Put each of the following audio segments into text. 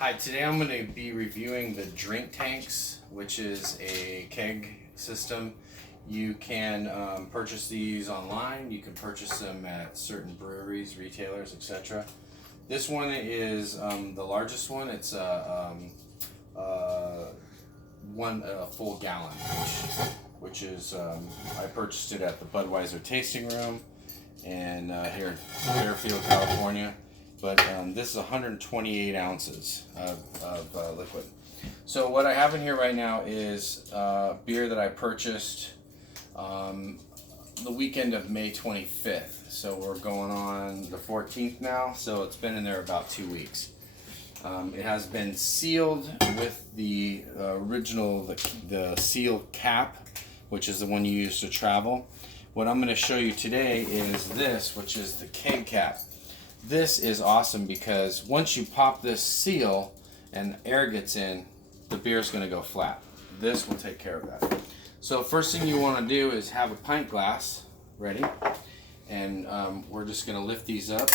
Hi, today I'm going to be reviewing the Drink Tanks, which is a keg system. You can purchase these online. You can purchase them at certain breweries, retailers, etc. This one is the largest one. It's a full gallon, which is I purchased it at the Budweiser Tasting Room, and here in Fairfield, California. But this is 128 ounces of liquid. So what I have in here right now is beer that I purchased the weekend of May 25th. So we're going on the 14th now, so it's been in there about 2 weeks. It has been sealed with the original, the seal cap, which is the one you use to travel. What I'm going to show you today is this, which is the keg cap. This is awesome because once you pop this seal and air gets in, the beer is going to go flat. This will take care of that. So first thing you want to do is have a pint glass ready, and we're just going to lift these up.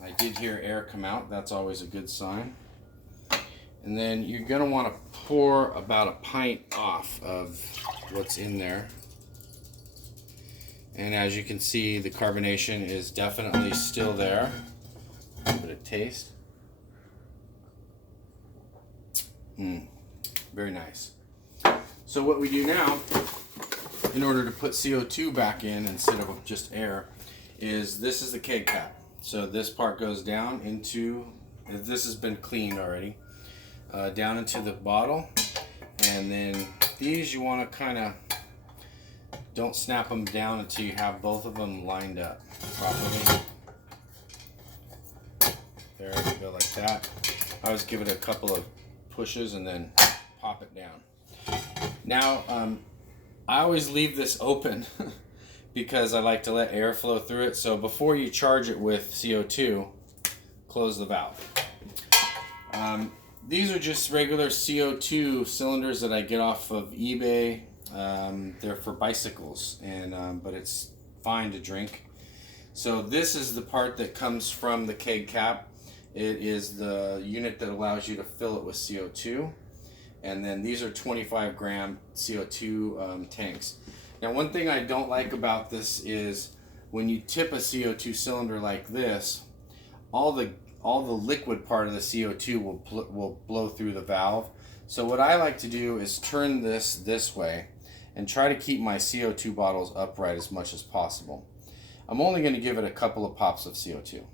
I did hear air come out. That's always a good sign. And then you're going to want to pour about a pint off of what's in there. And as you can see, the carbonation is definitely still there. Give it a taste. Very nice. So what we do now, in order to put CO2 back in instead of just air, is this is the keg cap. So this part goes down into, this has been cleaned already, down into the bottle. And then these you want to kind of, don't snap them down until you have both of them lined up properly. There we go, like that. I always give it a couple of pushes and then pop it down. Now, I always leave this open because I like to let air flow through it. So before you charge it with CO2, close the valve. These are just regular CO2 cylinders that I get off of eBay. They're for bicycles, and but it's fine to drink. So this is the part that comes from the keg cap. It is the unit that allows you to fill it with CO2, and then these are 25 gram CO2 tanks. Now, one thing I don't like about this is when you tip a CO2 cylinder like this, all the liquid part of the CO2 will blow through the valve. So what I like to do is turn this way and try to keep my CO2 bottles upright as much as possible. I'm only going to give it a couple of pops of CO2.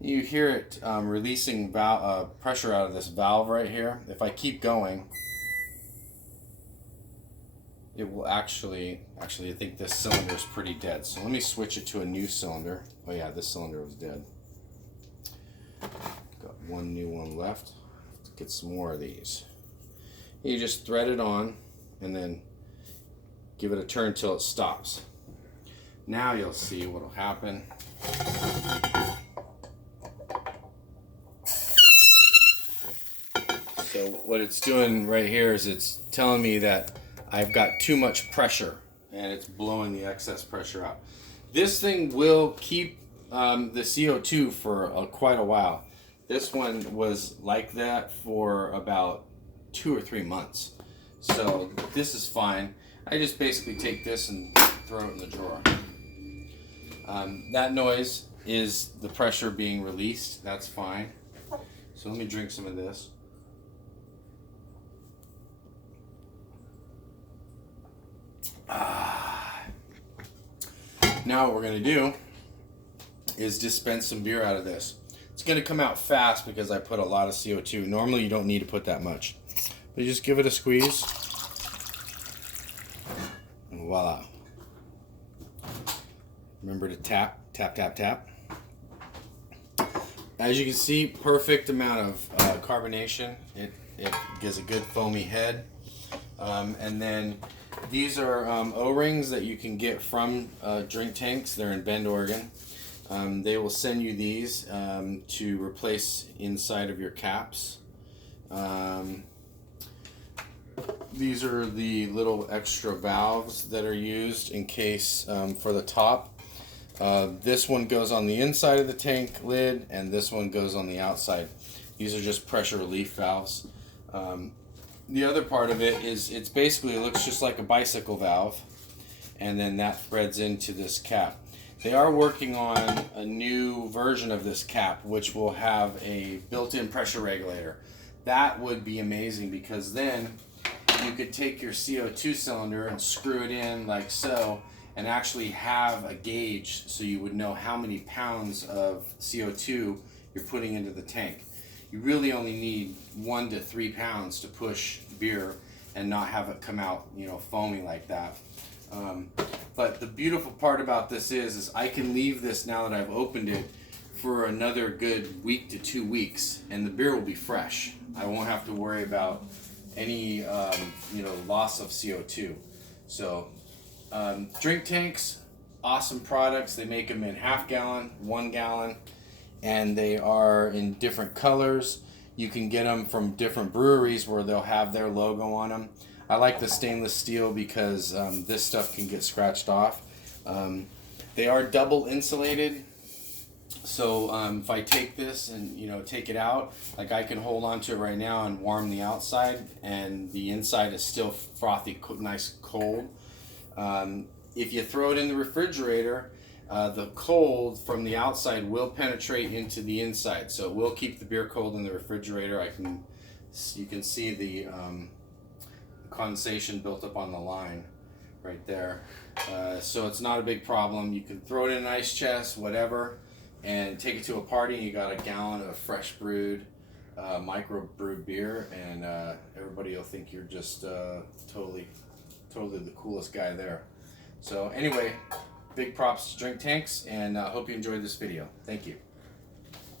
You hear it releasing pressure out of this valve right here. If I keep going, it will actually I think this cylinder is pretty dead. So let me switch it to a new cylinder. Oh yeah, this cylinder was dead. Got one new one left. Let's get some more of these. You just thread it on and then give it a turn till it stops. Now you'll see what will happen. So what it's doing right here is it's telling me that I've got too much pressure and it's blowing the excess pressure out. This thing will keep the CO2 for quite a while. This one was like that for about 2 or 3 months. So this is fine. I just basically take this and throw it in the drawer. That noise is the pressure being released. That's fine. So let me drink some of this. Now what we're going to do is dispense some beer out of this. It's going to come out fast because I put a lot of CO2. Normally you don't need to put that much. But you just give it a squeeze. And voila. Remember to tap, tap, tap, tap. As you can see, perfect amount of carbonation. It gives a good foamy head. And then these are O-rings that you can get from Drink Tanks. They're in Bend, Oregon. They will send you these to replace inside of your caps. These are the little extra valves that are used in case for the top. This one goes on the inside of the tank lid, and this one goes on the outside. These are just pressure relief valves. The other part of it is it looks just like a bicycle valve, and then that threads into this cap. They are working on a new version of this cap which will have a built-in pressure regulator. That would be amazing, because then you could take your CO2 cylinder and screw it in like so, and actually have a gauge so you would know how many pounds of CO2 you're putting into the tank. You really only need 1 to 3 pounds to push beer and not have it come out, foamy like that. But the beautiful part about this is I can leave this, now that I've opened it, for another good week to 2 weeks, and the beer will be fresh. I won't have to worry about any loss of CO2. So drink tanks, awesome products. They make them in half gallon, 1 gallon, and they are in different colors. You can get them from different breweries where they'll have their logo on them. I like the stainless steel because this stuff can get scratched off. They are double insulated, so if I take this and take it out, like I can hold onto it right now and warm the outside, and the inside is still frothy, nice cold. If you throw it in the refrigerator, the cold from the outside will penetrate into the inside, so it will keep the beer cold in the refrigerator. You can see the condensation built up on the line right there. So it's not a big problem. You can throw it in an ice chest, whatever, and take it to a party, and you got a gallon of fresh brewed, micro brewed beer, and everybody will think you're just totally the coolest guy there. So anyway, big props to Drink Tanks, and hope you enjoyed this video. Thank you.